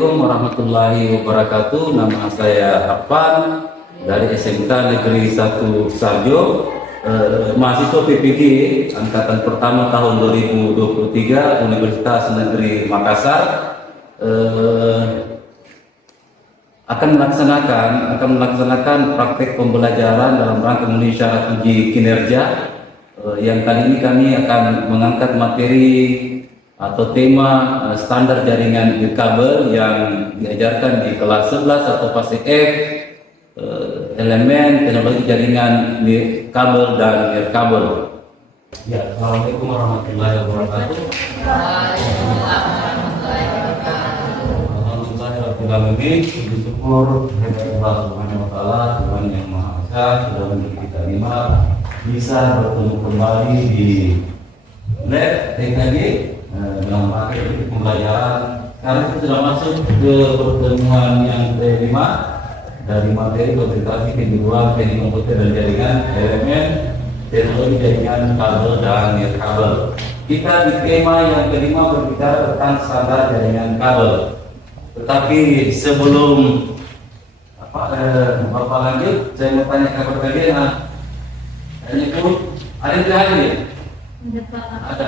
Assalamualaikum warahmatullahi wabarakatuh. Nama saya Arfan dari SMK Negeri 1 Sarjo, mahasiswa PPG angkatan pertama tahun 2023 Universitas Negeri Makassar. Akan melaksanakan praktek pembelajaran dalam rangka memenuhi syarat uji kinerja. Yang kali ini kami akan mengangkat materi atau tema standar jaringan nirkabel yang diajarkan di kelas 11 atau fase F, elemen teknologi jaringan kabel dan nirkabel. Ya, Assalamualaikum warahmatullahi wabarakatuh. Alhamdulillahirobbilalamin. Puji syukur kepada Allah Subhanahu wa taala, Tuhan yang Maha Esa, sudah memberi kita nikmat bisa bertemu kembali di lab TKG dalam materi pembelajaran. Sekarang kita sudah masuk ke pertemuan yang kelima dari materi konsentrasi kejuruan teknik komputer dan jaringan elemen teknologi jaringan kabel dan nirkabel. Kita di tema yang kelima berbicara tentang standar jaringan kabel. Tetapi sebelum Bapak lanjut, saya mau tanya kepada kalian. Ada yang tidak hadir? Ada.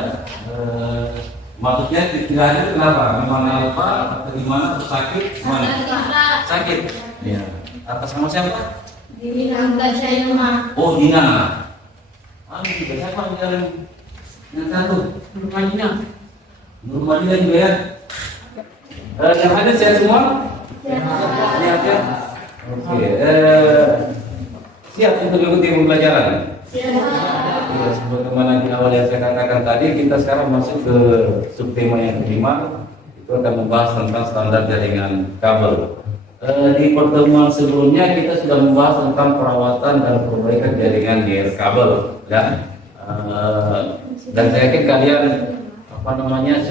Maksudnya tidak hadir kenapa? Memang apa atau gimana? Atau sakit? Mana? Sakit. Ya. Atas nama siapa? Dina Syahilma. Oh, Dina. Juga siapa yang satu? Rumah Dina. Rumah Dina juga ya. Yang hadir sehat semua? Sehat ya. Oke. Siap untuk mengikuti pembelajaran? Ya, sebagaimana di awal yang saya katakan tadi, kita sekarang masuk ke subtema yang kelima. Itu akan membahas tentang standar jaringan kabel. Di pertemuan sebelumnya kita sudah membahas tentang perawatan dan perbaikan jaringan nirkabel, ya. Dan saya yakin kalian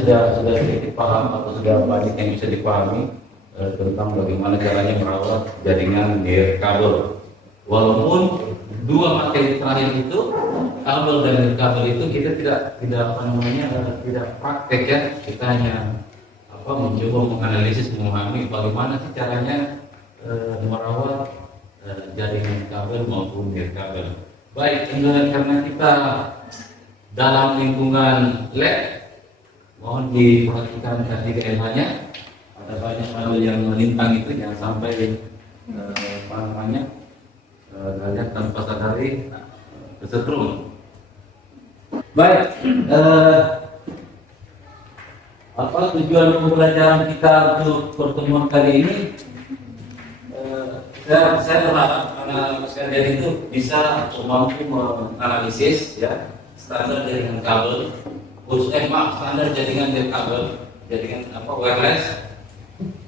sudah sedikit paham atau sudah banyak yang bisa dipahami tentang bagaimana caranya merawat jaringan nirkabel. Walaupun dua materi terakhir itu, kabel dan nirkabel itu kita tidak praktek ya, kita hanya mencoba menganalisis, memahami bagaimana sih caranya merawat jaringan kabel maupun nirkabel. Baik, karena kita dalam lingkungan lab, mohon diperhatikan ketiga-nya. Ada banyak kabel yang melintang itu, jangan sampai kalian tanpa sadari kesetrum. Baik, apa tujuan pembelajaran kita untuk pertemuan kali ini? Saya berharap anak-anak sekalian itu bisa mampu menganalisis ya standar jaringan kabel, standar jaringan nirkabel, jaringan wireless,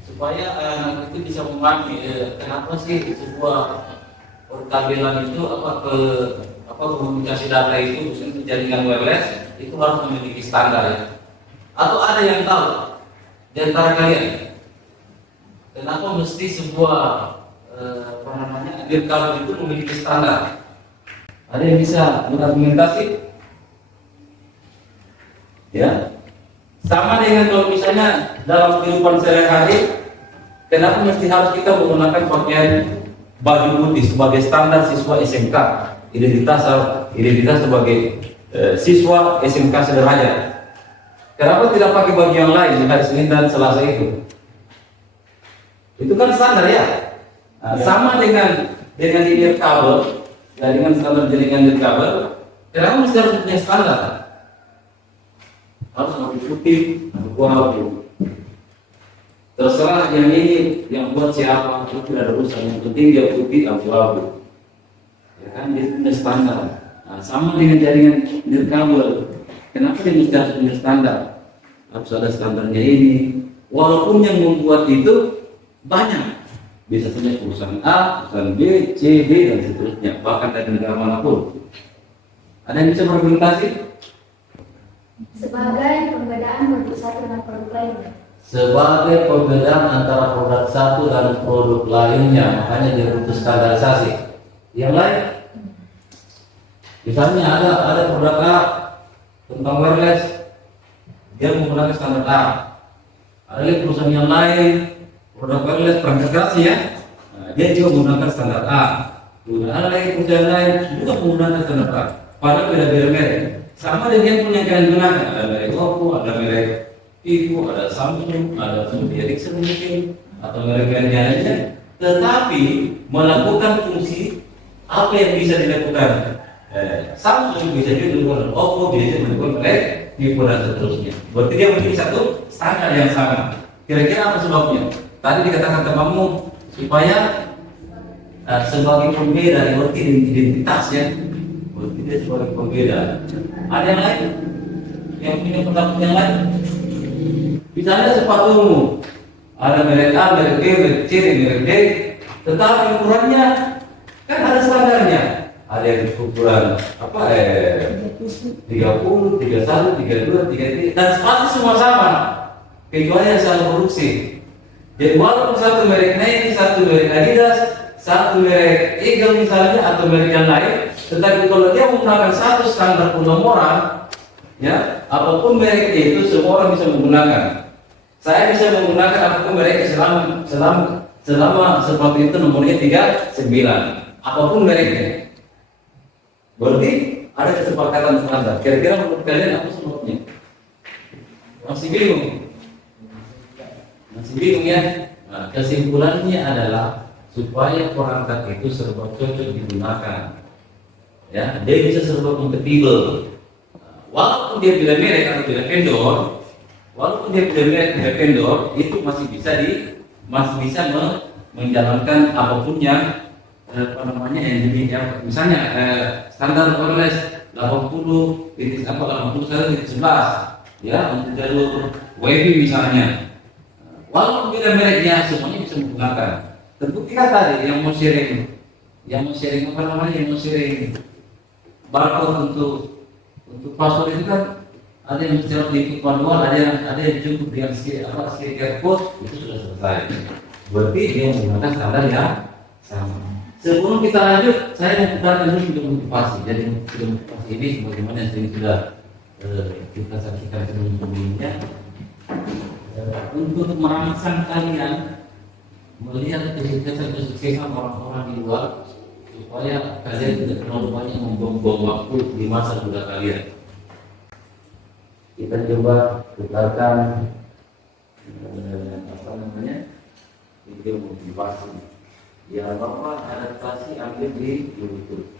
supaya anak itu bisa memahami kenapa sih sebuah perkabelan itu komunikasi data itu, khususnya jaringan wireless itu harus memiliki standar ya. Atau ada yang tahu di antara kalian kenapa mesti sebuah nirkabel itu memiliki standar? Ada yang bisa berargumentasi? Ya, sama dengan kalau misalnya dalam kehidupan sehari-hari, kenapa mesti harus kita menggunakan pakaian baju putih sebagai standar siswa SMK, identitas sebagai siswa SMK sederajat. Kenapa tidak pakai baju yang lain di hari Senin dan Selasa itu? Itu kan standar ya. Nah, sama dengan di nirkabel, dengan standar jaringan nirkabel, kenapa mesti harus punya standar? Harus baju putih, abu-abu. Terserah yang ini yang buat siapa, itu tidak ada urusan. Yang penting dia putih abu-abu, ya kan, dia punya standar. Nah, sama dengan jaringan nirkabel, kenapa dia mesti harus punya standar? Harus ada standarnya ini. Walaupun yang membuat itu banyak, bisa saja perusahaan A, perusahaan B, C, D dan seterusnya, bahkan dari negara manapun. Ada yang bisa berargumentasi? Sebagai perbedaan produk satu dan produk lainnya. Sebagai perbedaan antara produk satu dan produk lainnya, makanya dia butuh standarisasi. Yang lain, misalnya ada produk A tentang wireless, dia menggunakan standar A. Ada lagi perusahaan yang lain produk wireless perangkat keras ya. Nah, dia juga menggunakan standar A. Kemudian ada lagi perusahaan lain juga menggunakan standar A. Padahal beda-beda merek. Sama dengan pun yang kalian gunakan. Ada merek Oppo, ada merek Vivo, ada Samsung, ada Sony Ericsson mungkin, atau merek-merek yang lainnya. Tetapi melakukan fungsi apa yang bisa dilakukan Samsung bisa dilakukan Oppo, bisa dilakukan oleh Vivo dan seterusnya. Berarti dia memiliki satu standar yang sama. Kira-kira apa sebabnya? Tadi dikatakan temanmu supaya sebagai pembeda, berarti identitas ya. Berarti dia sebagai pembeda. Ada yang lain? Yang punya pendapat yang lain? Misalnya sepatumu, ada merek A, merek B, merek C, merek D, tetapi ukurannya kan ada standarnya. Ada yang ukuran apa 30, 31, 32, 33 dan pasti semua sama. Kecuali yang salah produksi. Jadi walaupun satu merek Nike, satu merek Adidas, satu merek Eagle misalnya atau merek yang lain, tetapi kalau dia menggunakan satu standar penomoran, ya apapun merek itu semua orang bisa menggunakan. Saya bisa menggunakan apapun merek selama sepatu itu nomornya 39, apapun mereknya. Berarti ada kesepakatan standar. Kira-kira menurut kalian apa sebabnya? Masih bingung? Masih bingung ya? Nah, kesimpulannya adalah supaya perangkat itu serba cocok digunakan. Ya, dia bisa serba kompatibel. Walaupun dia bila merek atau bila vendor, walaupun dia bila merek bila vendor, itu masih bisa menjalankan apapun yang apa namanya yang jadi yang misalnya standar wireless 80 11 ya untuk jalur WiFi misalnya. Walaupun beda mereknya semuanya bisa menggunakan. Terbukti kan tadi yang mau sharing apa namanya yang mau sharing barcode untuk password itu kan ada yang mencoba di manual, ada yang cukup dengan QR code itu sudah selesai. Berarti dia menggunakan standar yang sama. Sebelum kita lanjut, saya mau putarkan dulu motivasi. Jadi motivasi ini sebagaimana yang sudah kita saksikan sebelumnya untuk merangsang kalian melihat kesuksesan orang-orang di luar supaya kalian tidak terlalu banyak membuang waktu di masa muda kalian. Kita coba putarkan apa namanya video motivasi. Ya Bapak adaptasi ambil di YouTube.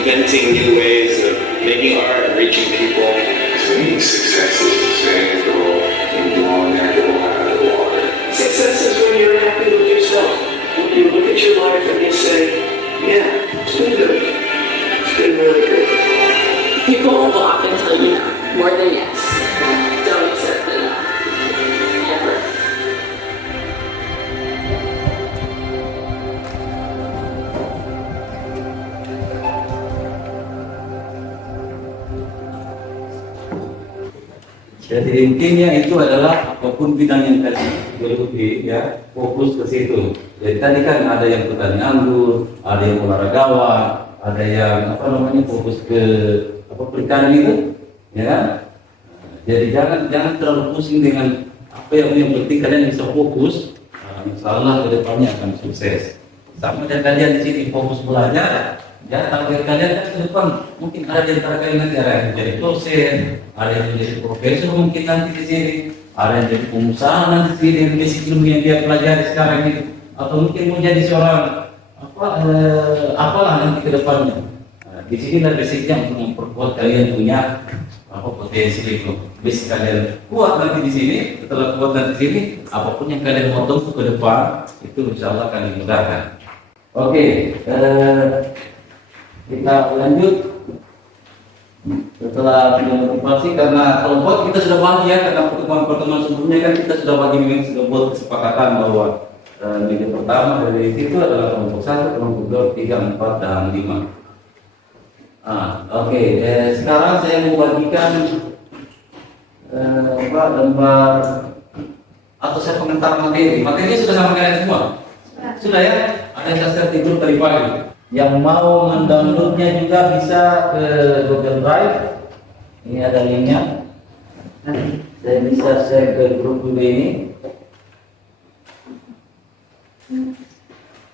Inventing new ways of making art and reaching people. To me, success isn't staying or in blowing that girl out of the water. Success is when you're happy with yourself. When you look at your life and you say, yeah, it's been good. It's been really good. People will often tell you no, more than yes. Don't accept the no. Ever. Jadi intinya itu adalah apapun bidang yang tadi geluti ya, fokus ke situ. Jadi tadi kan ada yang petani anggur, ada yang olahragawan, ada yang apa namanya fokus ke apa perikanan itu, ya kan? Jadi jangan terlalu pusing dengan apa yang penting kalian bisa fokus. Insya Allah kedepannya akan sukses. Sama dengan kalian di sini fokus belajar, ya target kalian kan ke depan mungkin ada di antara kalian nanti ada yang jadi dosen, ada yang jadi profesor mungkin nanti di sini, ada yang jadi pengusaha nanti di sini dengan basic ilmu yang dia pelajari sekarang ini, atau mungkin mau jadi seorang apalah nanti ke depannya. Nah, di sini lah basicnya untuk memperkuat kalian punya potensi itu. Basic kalian kuat nanti di sini, setelah kuat nanti di sini, apapun yang kalian mau tempuh ke depan itu insya Allah akan dimudahkan. Oke, kita lanjut setelah motivasi karena kelompok kita sudah bagi ya, karena pertemuan sebelumnya kan kita sudah bagi, memang sudah buat kesepakatan bahwa minggu pertama dari situ adalah kelompok 1, kelompok 2, 3, 4, dan 5. Oke, sekarang saya mau bagikan lembar atau saya komentar materi. Materinya sudah sama kalian semua? Sudah ya? Ada yang saya tidur dari pagi. Yang mau mendownloadnya juga bisa ke Google Drive. Ini ada linknya. Saya bisa share ke grup juga ini.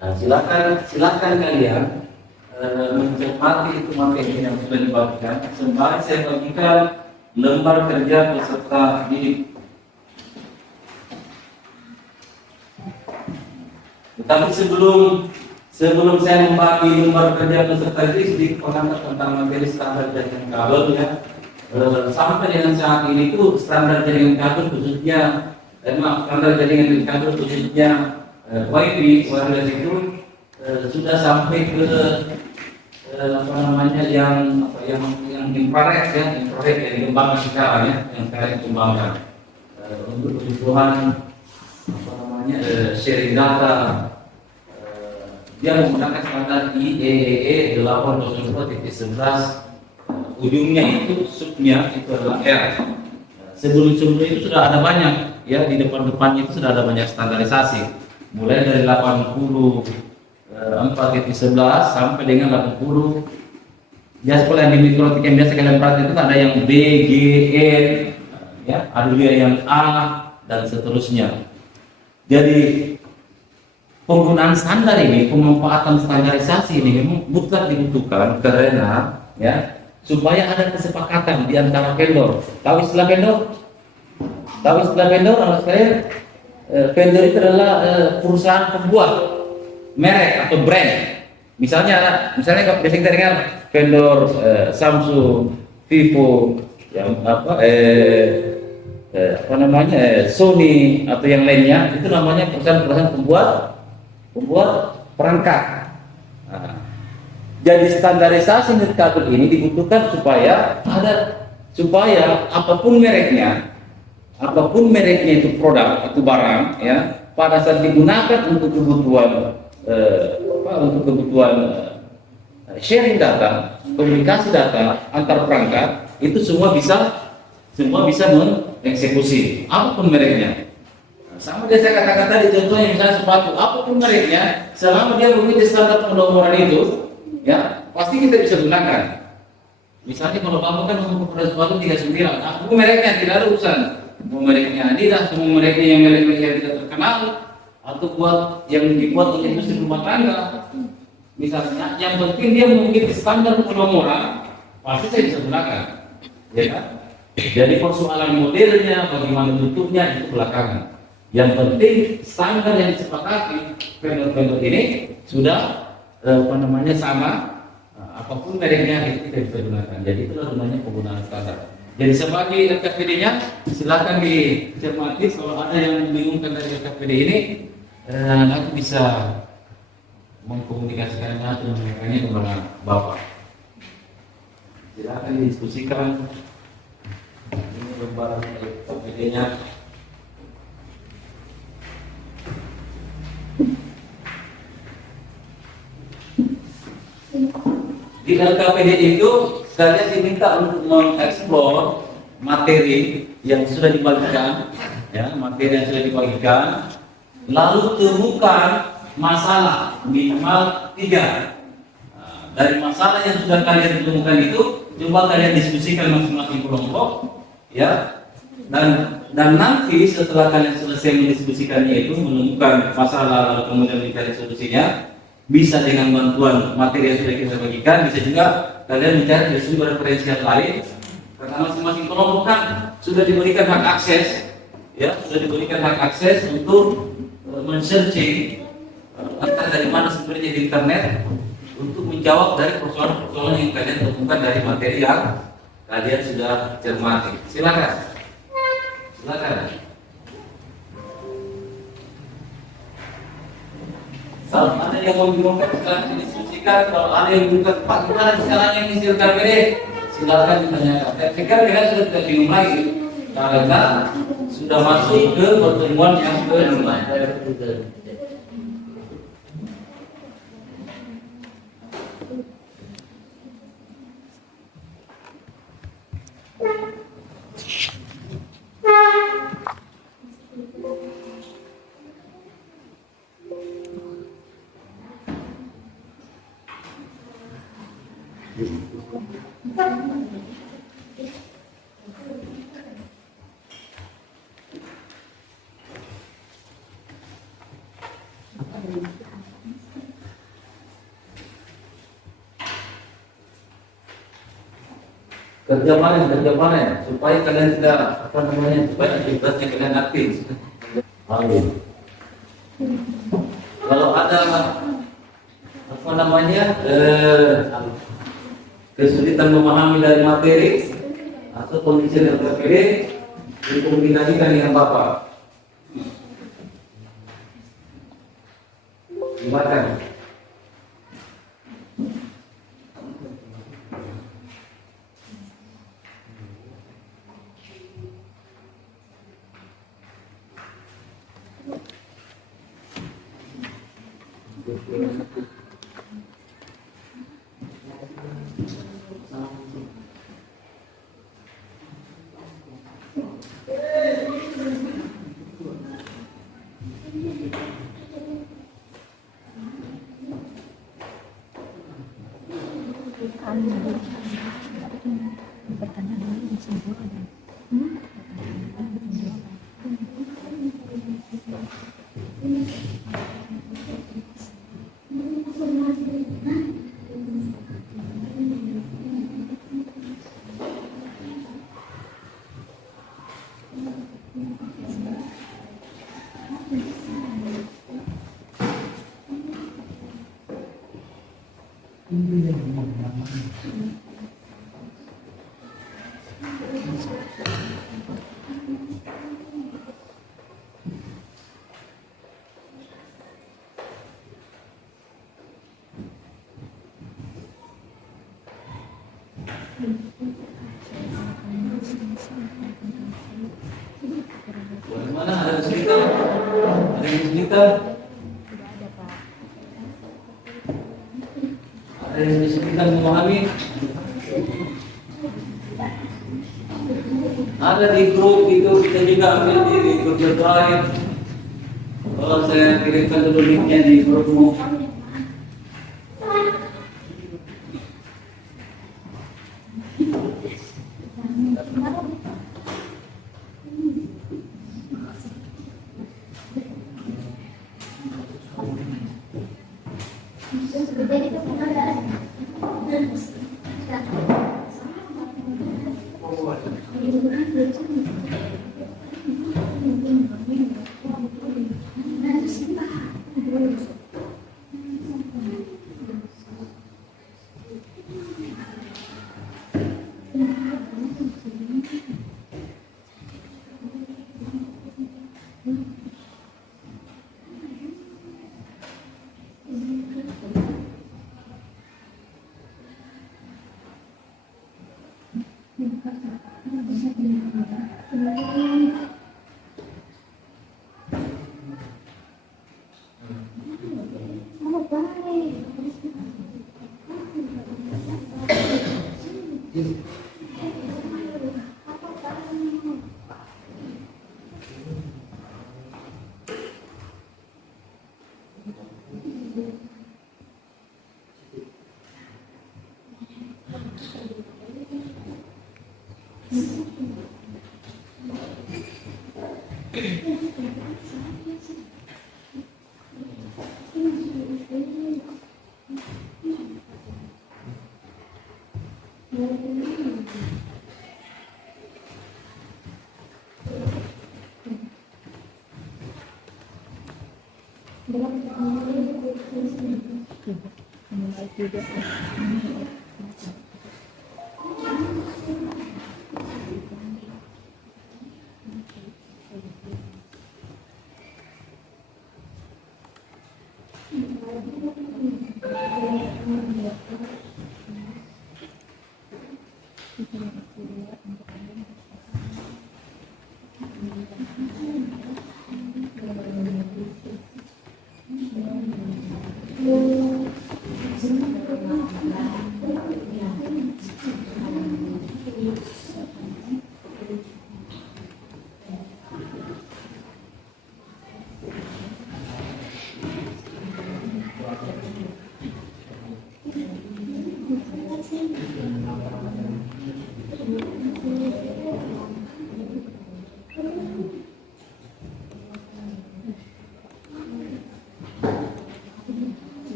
Nah, silakan kalian mencermati itu materi yang sudah dibagikan. Sembari saya bagikan lembar kerja peserta didik. Tetapi sebelum saya membagi lembar kerja peserta didik, sedikit pengantar tentang materi standar jaringan kabel ya. Sampai dengan saat ini tuh standar jaringan kabel khususnya standar jaringan kabel khususnya WiFi wireless itu sudah sampai ke yang infrared ya, infrared yang dikembangkan sekarang ya, yang sekarang dikembangkan untuk kebutuhan sharing data. Dia menggunakan standar IEEE 802.11. Ujungnya itu subnya itu adalah R. Sebelum-sebelumnya itu sudah ada banyak ya, di depannya itu sudah ada banyak standarisasi, mulai dari 84.11 sampai dengan 80. Ya sekolah yang di mikrotik yang biasa kalian perhatikan itu ada yang B, G, N, ya, ada juga yang A dan seterusnya. Jadi penggunaan standar ini, pemanfaatan standarisasi ini memang mutlak dibutuhkan karena ya supaya ada kesepakatan di antara vendor. Tahu istilah vendor? Tahu istilah vendor? Anak saya, vendor itu adalah perusahaan pembuat merek atau brand. Misalnya kalau biasanya kita dengar vendor Samsung, Vivo, yang Sony atau yang lainnya, itu namanya perusahaan pembuat perangkat. Nah, jadi standarisasi kabel ini dibutuhkan supaya apapun mereknya itu produk atau barang ya, pada saat digunakan untuk kebutuhan sharing data, komunikasi data antar perangkat, itu semua bisa mengeksekusi apapun mereknya. Sama dia saya katakan tadi, contohnya misalnya sepatu, apapun mereknya, selama dia mengikuti standar penomoran itu, ya pasti kita bisa gunakan. Misalnya kalau kamu kan mengukur sepatu 39, apapun mereknya tidak ada urusan. Mau mereknya Adidas, mau mereknya yang tidak terkenal, atau yang dibuat oleh industri rumah tangga, misalnya, yang penting dia mengikuti standar penomoran, pasti saya bisa gunakan. Ya kan? Jadi persoalan modelnya, bagaimana bentuknya itu belakangan. Yang penting standar yang disepakati vendor-vendor ini sudah sama, apapun mereknya itu kita bisa gunakan. Jadi itulah namanya penggunaan standar. Jadi sebagai LKPD-nya silakan dicermati. Kalau ada yang membingungkan dari LKPD ini, nanti bisa mengkomunikasikannya atau menyampaikannya kepada Bapak. Silakan didiskusikan. Ini lembar LKPD-nya. Di LKPD itu kalian diminta untuk mengeksplor materi yang sudah dibagikan, ya, materi yang sudah dibagikan, lalu temukan masalah minimal 3. Nah, dari masalah yang sudah kalian temukan itu, coba kalian diskusikan masing-masing kelompok, ya, dan nanti setelah kalian selesai mendiskusikannya itu, menemukan masalah lalu kemudian mencari solusinya. Bisa dengan bantuan materi yang sudah kita bagikan, bisa juga kalian mencari dari sumber referensi yang lain, karena masing-masing kelompok kan sudah diberikan hak akses, ya, sudah diberikan hak akses untuk men-searching entah dari mana sumbernya di internet untuk menjawab dari persoalan-persoalan yang kalian temukan dari materi yang kalian sudah cermati. Silakan, silakan. Kalau ada yang mau bingung, silakan didiskusikan. Kalau ada yang bukan Pak, gimana caranya ngisi LKPD? Silakan ditanyakan. Saya pikir kalian sudah tidak bingung lagi karena sudah masuk ke pertemuan yang kedua. Kerja panen supaya kalian tidak supaya aktivitasnya kalian aktif. Lalu kalau ada kesulitan memahami dari materi atau kondisi yang terkait, dikomunikasikan dengan Bapak. Silakan. Bagaimana, ada kesulitan? Ada yang kesulitan? Ada yang kesulitan memahami? Ada di grup itu, kita juga ambil di grup Drive. Kalau saya kirimkan dulu linknya di grupmu.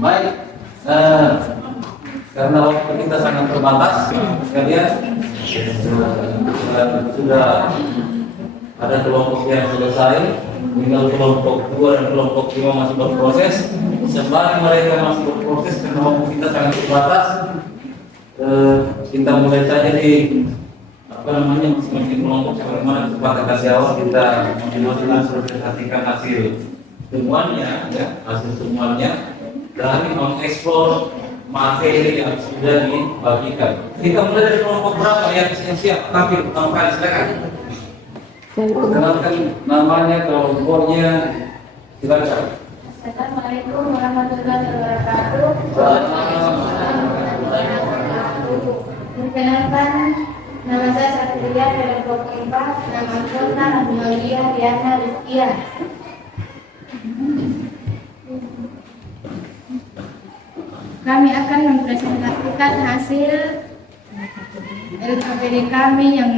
Baik, karena waktu kita sangat terbatas, sekalian sudah ada kelompok yang selesai, tinggal kelompok 2 dan kelompok 5 masih berproses. Sembari mereka masih berproses karena waktu kita sangat terbatas, kita mulai saja di masing-masing kelompok sebagaimana kesepakatan kasih awal, kita masing-masing sudah perhatikan hasil temuannya, ya, hasil temuannya dari mengeksplor materi yang sudah dibagikan. Kita mulai dari kelompok berapa yang siap tampil pertama kali, silakan. Perkenalkan namanya, kelompoknya, silakan. Assalamualaikum warahmatullahi wabarakatuh. Perkenalkan, nama saya Satria dari kelompok 4, nama Jona Rahmalia Diana Rizkia. Kami akan mempresentasikan hasil LKPD kami yang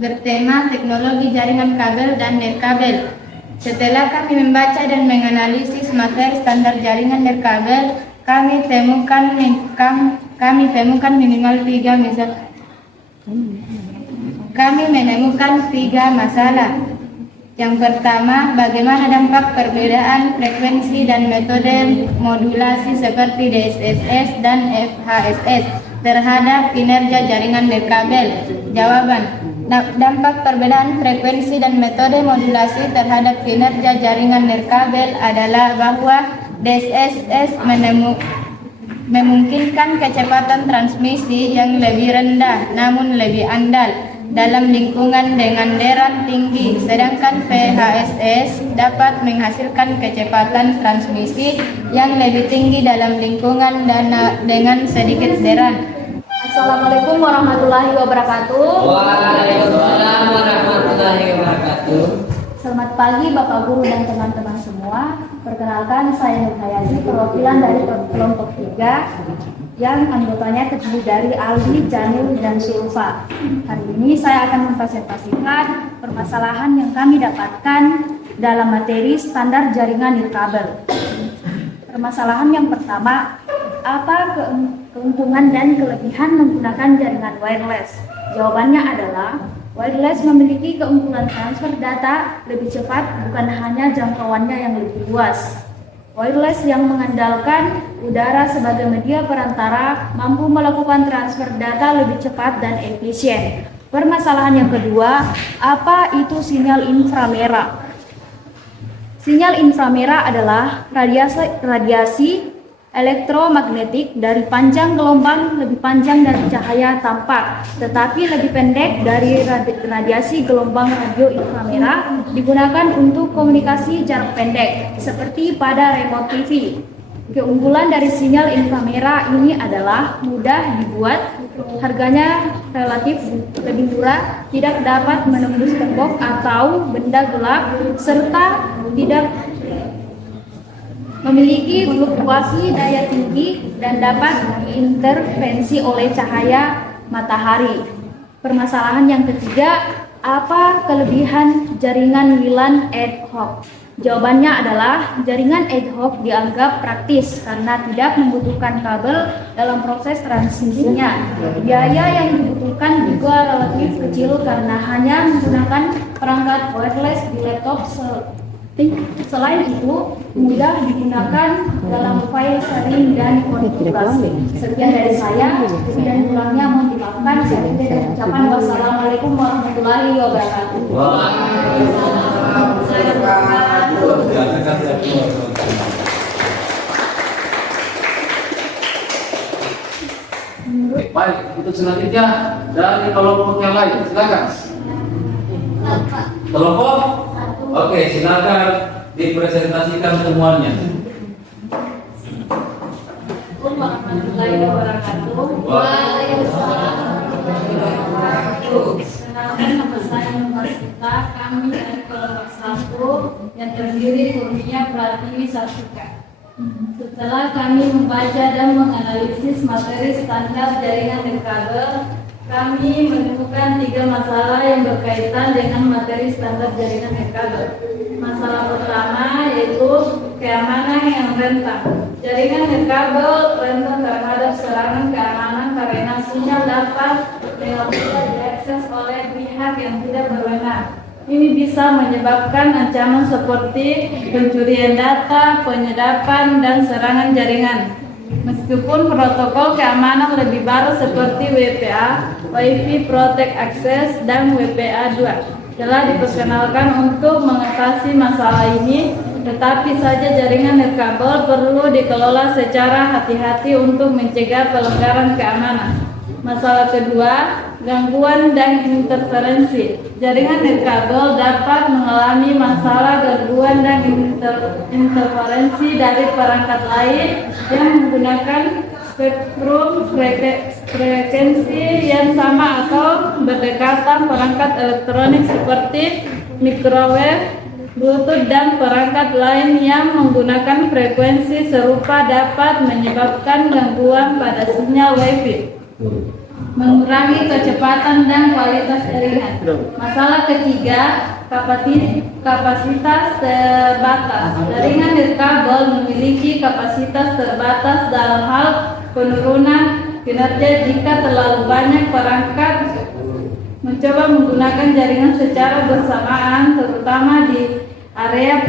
bertema teknologi jaringan kabel dan nirkabel. Setelah kami membaca dan menganalisis materi standar jaringan nirkabel, kami temukan minimal 3 Kami menemukan 3 masalah. Yang pertama, bagaimana dampak perbedaan frekuensi dan metode modulasi seperti DSSS dan FHSS terhadap kinerja jaringan nirkabel? Jawaban, dampak perbedaan frekuensi dan metode modulasi terhadap kinerja jaringan nirkabel adalah bahwa DSSS memungkinkan kecepatan transmisi yang lebih rendah namun lebih andal dalam lingkungan dengan deran tinggi, sedangkan VHSS dapat menghasilkan kecepatan transmisi yang lebih tinggi dalam lingkungan dengan sedikit deran. Assalamualaikum warahmatullahi wabarakatuh. Waalaikumsalam warahmatullahi wabarakatuh. Selamat pagi Bapak Guru dan teman-teman semua. Perkenalkan, saya Nur Hayati, perwakilan dari kelompok 3 yang anggotanya terdiri dari Aldi, Janil, dan Sulfa. Hari ini saya akan mempresentasikan permasalahan yang kami dapatkan dalam materi standar jaringan nirkabel. Permasalahan yang pertama, apa keuntungan dan kelebihan menggunakan jaringan wireless? Jawabannya adalah wireless memiliki keunggulan transfer data lebih cepat, bukan hanya jangkauannya yang lebih luas. Wireless yang mengandalkan udara sebagai media perantara mampu melakukan transfer data lebih cepat dan efisien. Permasalahan yang kedua, apa itu sinyal inframerah? Sinyal inframerah adalah radiasi elektromagnetik dari panjang gelombang lebih panjang dari cahaya tampak, tetapi lebih pendek dari radiasi gelombang radio inframerah, digunakan untuk komunikasi jarak pendek, seperti pada remote TV. Keunggulan dari sinyal inframerah ini adalah mudah dibuat, harganya relatif lebih murah, tidak dapat menembus tembok atau benda gelap, serta tidak memiliki fluktuasi daya tinggi dan dapat diintervensi oleh cahaya matahari. Permasalahan yang ketiga, apa kelebihan jaringan WLAN ad hoc? Jawabannya adalah jaringan ad hoc dianggap praktis karena tidak membutuhkan kabel dalam proses transmisinya. Biaya yang dibutuhkan juga relatif kecil karena hanya menggunakan perangkat wireless di laptop. Selain itu, mudah digunakan dalam file sharing dan konfigurasi. Sekian dari saya, dan kurangnya mohon dimaafkan. Saya akhiri ucapan wassalamualaikum warahmatullahi wabarakatuh. Baik, untuk selanjutnya dari kelompok yang lain, silakan. Kelompok? Oke, silakan dipresentasikan semuanya. Warahmatullahi wabarakatuh. Waalaikumsalam warahmatullahi wabarakatuh. Kenalkan, nama saya Nurmasita, kami dari kelompok 1 yang terdiri Kurnia Pratiwi Sasuka. Setelah kami membaca dan menganalisis materi standar jaringan nirkabel, kami menemukan 3 masalah yang berkaitan dengan materi standar jaringan nirkabel. Masalah pertama yaitu keamanan yang rentan. Jaringan nirkabel rentan terhadap serangan keamanan karena sinyal dapat dengan mudah diakses oleh pihak yang tidak berwenang. Ini bisa menyebabkan ancaman seperti pencurian data, penyedapan, dan serangan jaringan. Meskipun protokol keamanan lebih baru seperti WPA, Wi-Fi Protect Access, dan WPA 2 telah diperkenalkan untuk mengatasi masalah ini, tetapi saja jaringan nirkabel perlu dikelola secara hati-hati untuk mencegah pelanggaran keamanan. Masalah kedua, gangguan dan interferensi. Jaringan nirkabel dapat mengalami masalah gangguan dan interferensi dari perangkat lain yang menggunakan spektrum frekuensi yang sama atau berdekatan. Perangkat elektronik seperti microwave, Bluetooth, dan perangkat lain yang menggunakan frekuensi serupa dapat menyebabkan gangguan pada sinyal Wi-Fi, mengurangi kecepatan dan kualitas jaringan. Masalah ketiga, kapasitas terbatas. Jaringan nirkabel memiliki kapasitas terbatas dalam hal penurunan kinerja jika terlalu banyak perangkat mencoba menggunakan jaringan secara bersamaan, terutama di area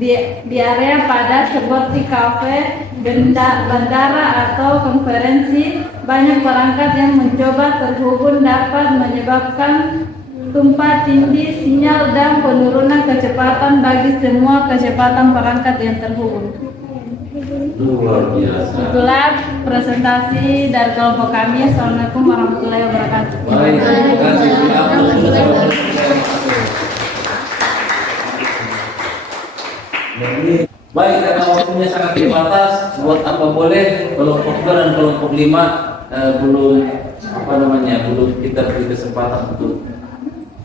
di area padat seperti kafe, bandara, atau konferensi. Banyak perangkat yang mencoba terhubung dapat menyebabkan tumpah tindih sinyal dan penurunan kecepatan bagi semua kecepatan perangkat yang terhubung. Luar biasa. Itulah presentasi dari kelompok kami. Assalamualaikum warahmatullahi wabarakatuh. Baik, terima kasih. Baik, karena waktunya sangat terbatas, buat apa boleh kelompok 2 dan kelompok 5 belum kita beri kesempatan untuk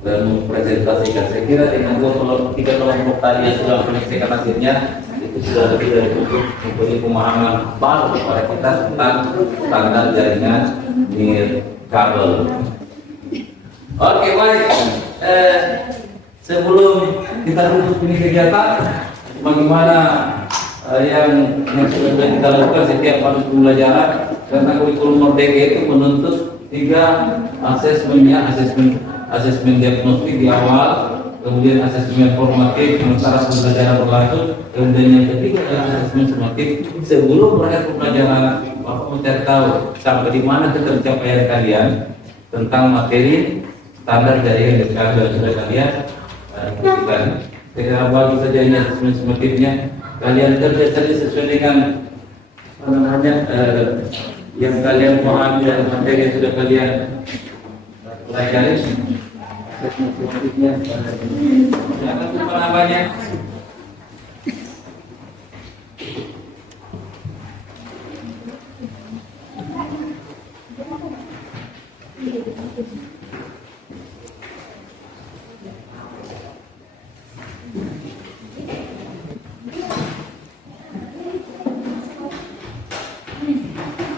mempresentasikan. Saya kira dengan 3 kelompok tadi yang sudah menyelesaikan akhirnya itu sudah lebih dari cukup memberi pemahaman baru kepada kita tentang standar jaringan nirkabel. Oke, baik. sebelum kita tutup ini kegiatan, bagaimana yang sudah kita lakukan setiap masuk pembelajaran, karena kurikulum Merdeka itu menuntut 3 asesmen diagnostik di awal, kemudian asesmen formatif sementara pembelajaran berlanjut, kemudian yang ketiga adalah asesmen sumatif. Sebelum berakhir pembelajaran, Bapak mencari tahu sampai di mana pencapaian kalian tentang materi standar jaringan nirkabel yang sudah kalian lakukan. Saya bagi saja ini asesmen sumatifnya. Kalian kerja sesuai dengan apa namanya yang kalian pahami dan materi yang sudah kalian pelajari. Jangan lupa namanya.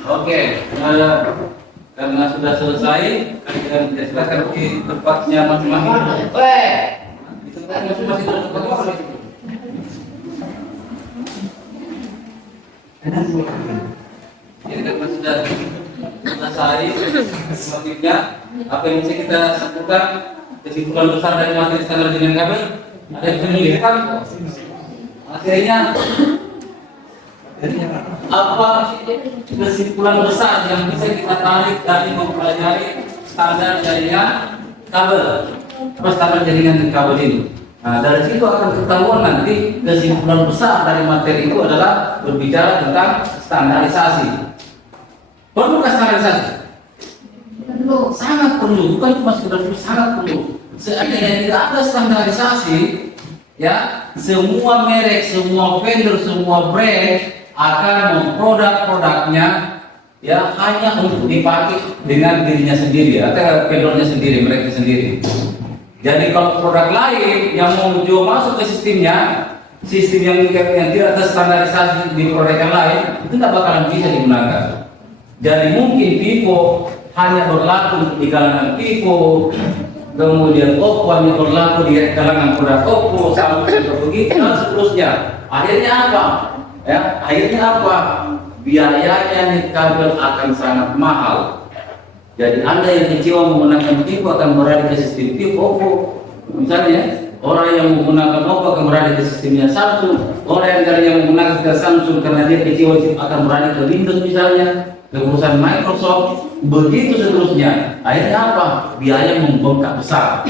Oke, karena sudah selesai, kalian silakan di tempatnya masing-masing. Di tempat masing-masing ada tempat masing-masing. Ya, karena sudah selesai matematiknya, apa yang bisa kita sebutkan kesimpulan besar dari materi standar jaringan kabel? Ada yang bisa melihat materinya? Apa kesimpulan besar yang bisa kita tarik dari mempelajari standar jaringan kabel atau standar jaringan kabel ini? Nah, dari situ akan ketahuan nanti kesimpulan besar dari materi itu adalah berbicara tentang standarisasi. Perlukah standarisasi? Perlu, sangat perlu, bukan cuma sekedar perlu, sangat perlu. Seandainya tidak ada standarisasi, ya semua merek, semua vendor, semua brand akan memproduk-produknya ya hanya untuk dipakai dengan dirinya sendiri atau vendornya sendiri, mereka sendiri. Jadi kalau produk lain yang mau menjual masuk ke sistemnya, sistem yang tidak terstandarisasi di produk yang lain, itu tidak bakalan bisa digunakan. Jadi mungkin Vivo hanya berlaku di kalangan Vivo, kemudian Oppo hanya berlaku di kalangan produk Oppo, sampai begitu dan seterusnya. Akhirnya apa? Ya, akhirnya apa? Biayanya nirkabel akan sangat mahal. Jadi Anda yang kecewa menggunakan Vivo akan beralih ke sistem Vivo, Oppo. Misalnya, orang yang menggunakan Oppo akan beralih ke sistemnya Samsung. Orang yang menggunakan Samsung karena dia kecewa akan beralih ke Windows misalnya, ke perusahaan Microsoft. Begitu seterusnya. Akhirnya apa? Biaya membengkak besar.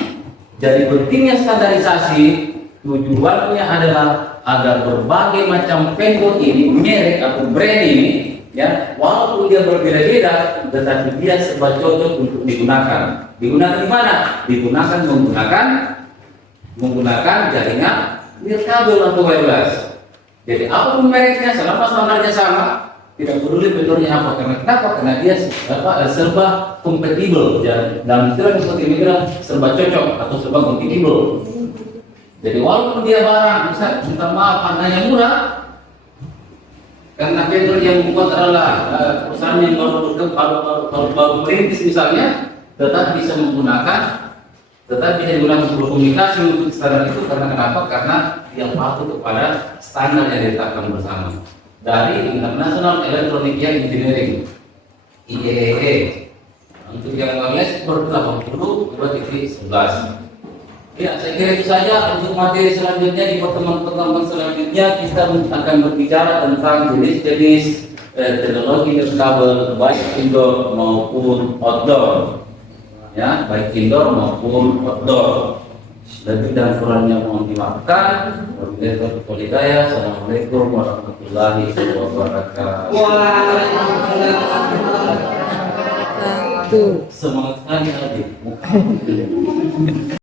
Jadi pentingnya standarisasi tujuannya adalah agar berbagai macam vendor ini, merek atau brand ini, ya, walaupun dia berbeda-beda, tetapi dia serba cocok untuk digunakan. Digunakan di mana? Digunakan menggunakan jaringan nirkabel atau wireless. Jadi apapun mereknya, selama standarnya sama, tidak peduli vendornya apa. Karena kenapa? Karena dia serba kompatibel. Dalam istilah seperti ini bilang serba cocok atau serba kompatibel. Jadi walaupun dia barang bisa minta maaf harganya murah, karena vendor yang membuat adalah perusahaan yang baru merintis misalnya, tetap bisa digunakan untuk komunikasi untuk standar itu. Karena kenapa? Karena dia patuh kepada standar yang ditetapkan bersama dari International Electronic Engineering (IEEE). Untuk yang wireless per 80 berarti 11. Ya, saya kira itu saja. Untuk materi selanjutnya di pertemuan-pertemuan selanjutnya kita akan berbicara tentang jenis-jenis teknologi nirkabel baik indoor maupun outdoor. Ya, baik indoor maupun outdoor. Lebih dan kurangnya mohon dimaafkan. Wabillahi taufiq wal hidayah. Assalamualaikum warahmatullahi wabarakatuh. Semangat sekali adik.